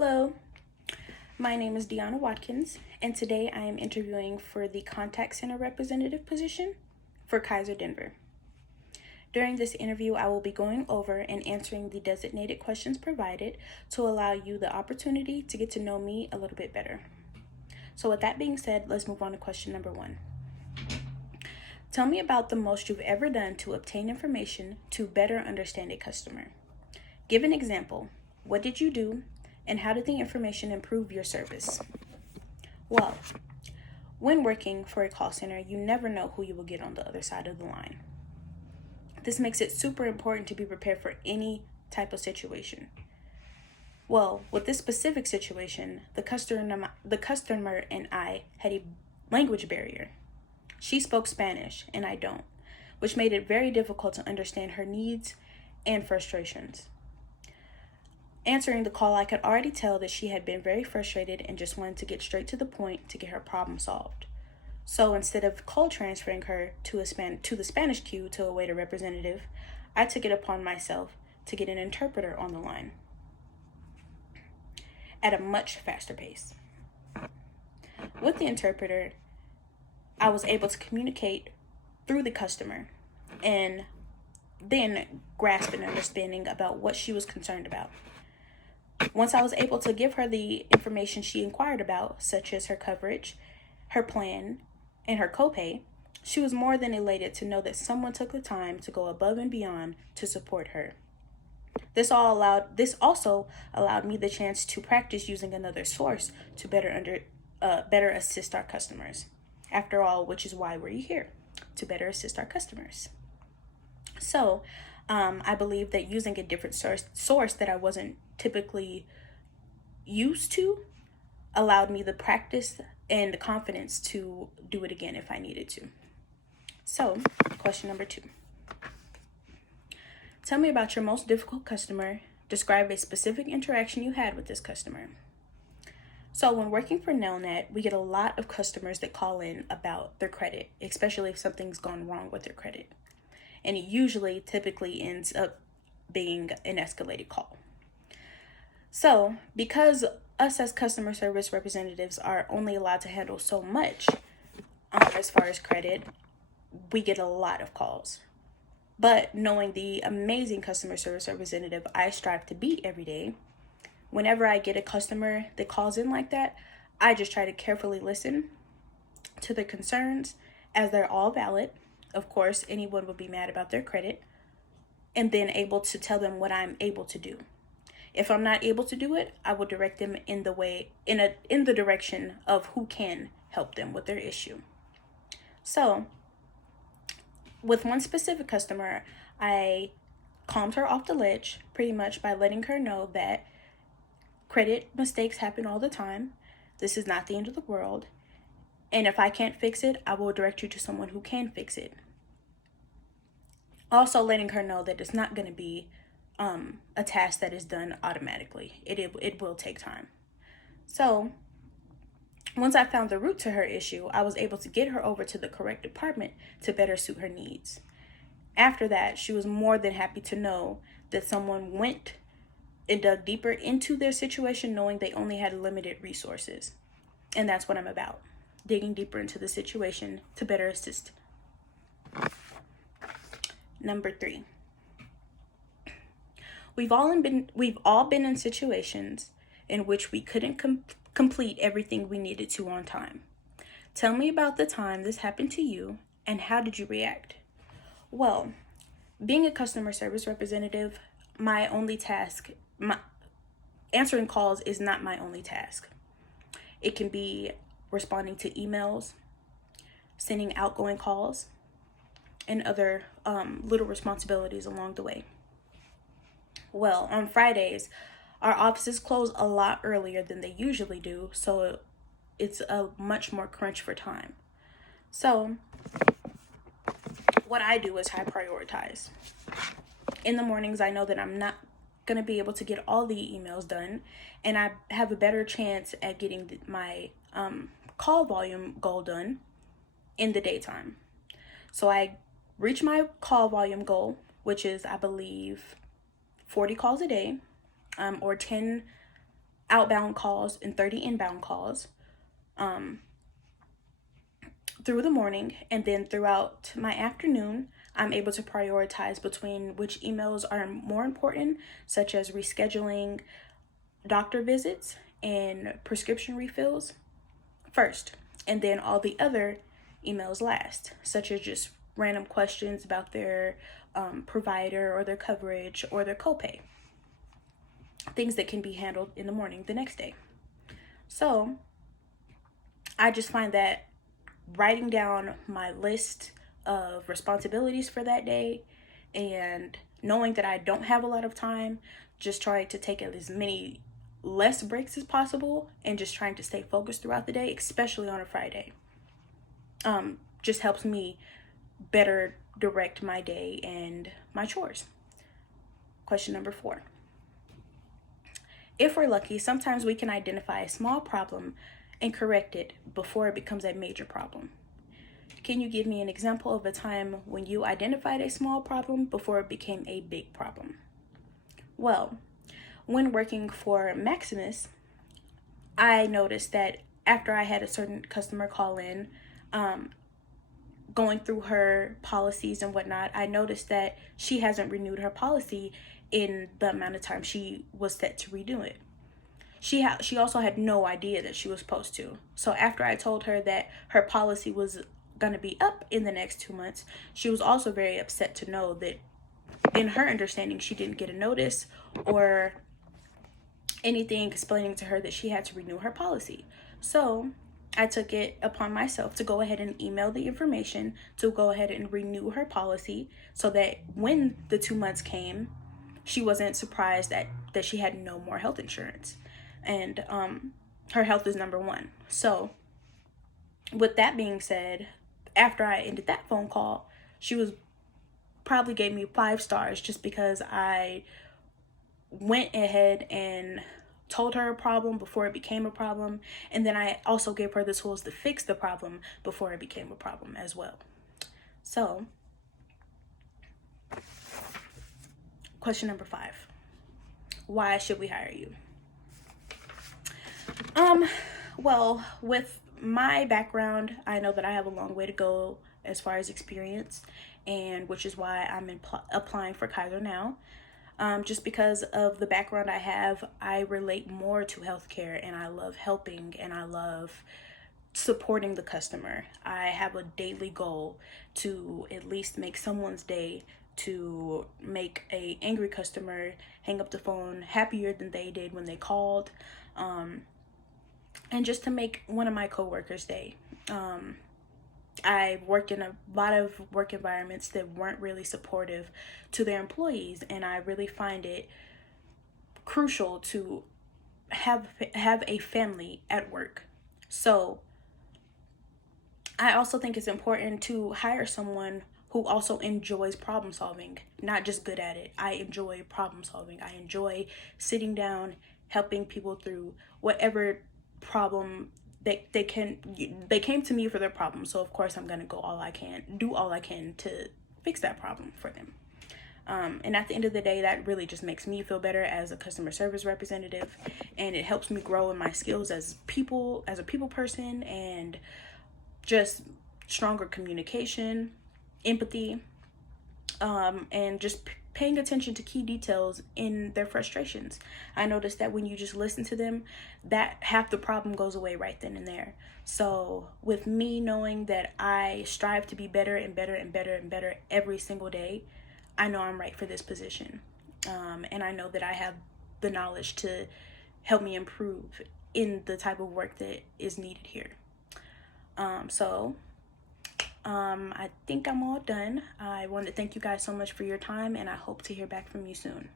Hello, my name is Deanna Watkins, and today I am interviewing for the Contact Center representative position for Kaiser Denver. During this interview, I will be going over and answering the designated questions provided to allow you the opportunity to get to know me a little bit better. So with that being said, let's move on to question number 1. Tell me about the most you've ever done to obtain information to better understand a customer. Give an example. What did you do? And how did the information improve your service? Well, when working for a call center, you never know who you will get on the other side of the line. This makes it super important to be prepared for any type of situation. Well, with this specific situation, the customer and I had a language barrier. She spoke Spanish and I don't, which made it very difficult to understand her needs and frustrations. Answering the call, I could already tell that she had been very frustrated and just wanted to get straight to the point to get her problem solved. So instead of call transferring her to the Spanish queue to await a representative, I took it upon myself to get an interpreter on the line at a much faster pace. With the interpreter, I was able to communicate through the customer and then grasp an understanding about what she was concerned about. Once I was able to give her the information she inquired about, such as her coverage, her plan, and her copay, she was more than elated to know that someone took the time to go above and beyond to support her. This also allowed me the chance to practice using another source to better assist our customers. After all, which is why we're here, to better assist our customers. So, I believe that using a different source that I wasn't typically used to allowed me the practice and the confidence to do it again if I needed to. So, question number 2. Tell me about your most difficult customer. Describe a specific interaction you had with this customer. So when working for Nelnet, we get a lot of customers that call in about their credit, especially if something's gone wrong with their credit. And it typically ends up being an escalated call. So because us as customer service representatives are only allowed to handle so much as far as credit, we get a lot of calls. But knowing the amazing customer service representative I strive to be every day, whenever I get a customer that calls in like that, I just try to carefully listen to their concerns, as they're all valid. Of course, anyone would be mad about their credit, and then able to tell them what I'm able to do. If I'm not able to do it, I will direct them in the direction of who can help them with their issue. So, with one specific customer, I calmed her off the ledge pretty much by letting her know that credit mistakes happen all the time. This is not the end of the world. And if I can't fix it, I will direct you to someone who can fix it. Also letting her know that it's not going to be a task that is done automatically. It will take time. So once I found the root to her issue, I was able to get her over to the correct department to better suit her needs. After that, she was more than happy to know that someone went and dug deeper into their situation, knowing they only had limited resources. And that's what I'm about, digging deeper into the situation to better assist. Number 3. We've all been in situations in which we couldn't complete everything we needed to on time. Tell me about the time this happened to you and how did you react? Well, being a customer service representative, answering calls is not my only task. It can be responding to emails, sending outgoing calls, and other little responsibilities along the way. Well, on Fridays, our offices close a lot earlier than they usually do, so it's a much more crunch for time. So what I do is I prioritize. In the mornings, I know that I'm not going to be able to get all the emails done, and I have a better chance at getting my call volume goal done in the daytime. So I reach my call volume goal, which is, I believe, 40 calls a day, or 10 outbound calls and 30 inbound calls through the morning, and then throughout my afternoon, I'm able to prioritize between which emails are more important, such as rescheduling doctor visits and prescription refills first, and then all the other emails last, such as just random questions about their provider or their coverage or their copay, things that can be handled in the morning the next day. So I just find that writing down my list of responsibilities for that day and knowing that I don't have a lot of time, just trying to take as many less breaks as possible and just trying to stay focused throughout the day, especially on a Friday, just helps me better direct my day and my chores. Question number 4. If we're lucky, sometimes we can identify a small problem and correct it before it becomes a major problem. Can you give me an example of a time when you identified a small problem before it became a big problem? Well, when working for Maximus, I noticed that after I had a certain customer call in, going through her policies and whatnot, I noticed that she hasn't renewed her policy in the amount of time she was set to redo it. She also had no idea that she was supposed to. So after I told her that her policy was going to be up in the next 2 months, she was also very upset to know that in her understanding, she didn't get a notice or anything explaining to her that she had to renew her policy. So I took it upon myself to go ahead and email the information to go ahead and renew her policy so that when the 2 months came, she wasn't surprised that she had no more health insurance. And her health is number one. So with that being said, after I ended that phone call, she was probably gave me 5 stars just because I went ahead and told her a problem before it became a problem, and then I also gave her the tools to fix the problem before it became a problem as well. So, question number 5. Why should we hire you? Well, with my background, I know that I have a long way to go as far as experience, and which is why I'm applying for Kaiser now. Just because of the background I have, I relate more to healthcare, and I love helping, and I love supporting the customer. I have a daily goal to at least make someone's day, to make a angry customer hang up the phone happier than they did when they called, and just to make one of my coworkers' day. I worked in a lot of work environments that weren't really supportive to their employees, and I really find it crucial to have a family at work. So I also think it's important to hire someone who also enjoys problem solving, not just good at it. I enjoy problem solving. I enjoy sitting down, helping people through whatever problem they came to me for their problem. So of course I'm going to do all I can to fix that problem for them. And at the end of the day, that really just makes me feel better as a customer service representative, and it helps me grow in my skills as a people person, and just stronger communication, empathy, and just paying attention to key details in their frustrations. I noticed that when you just listen to them, that half the problem goes away right then and there. So with me knowing that I strive to be better and better and better and better every single day, I know I'm right for this position. And I know that I have the knowledge to help me improve in the type of work that is needed here. I think I'm all done. I want to thank you guys so much for your time, and I hope to hear back from you soon.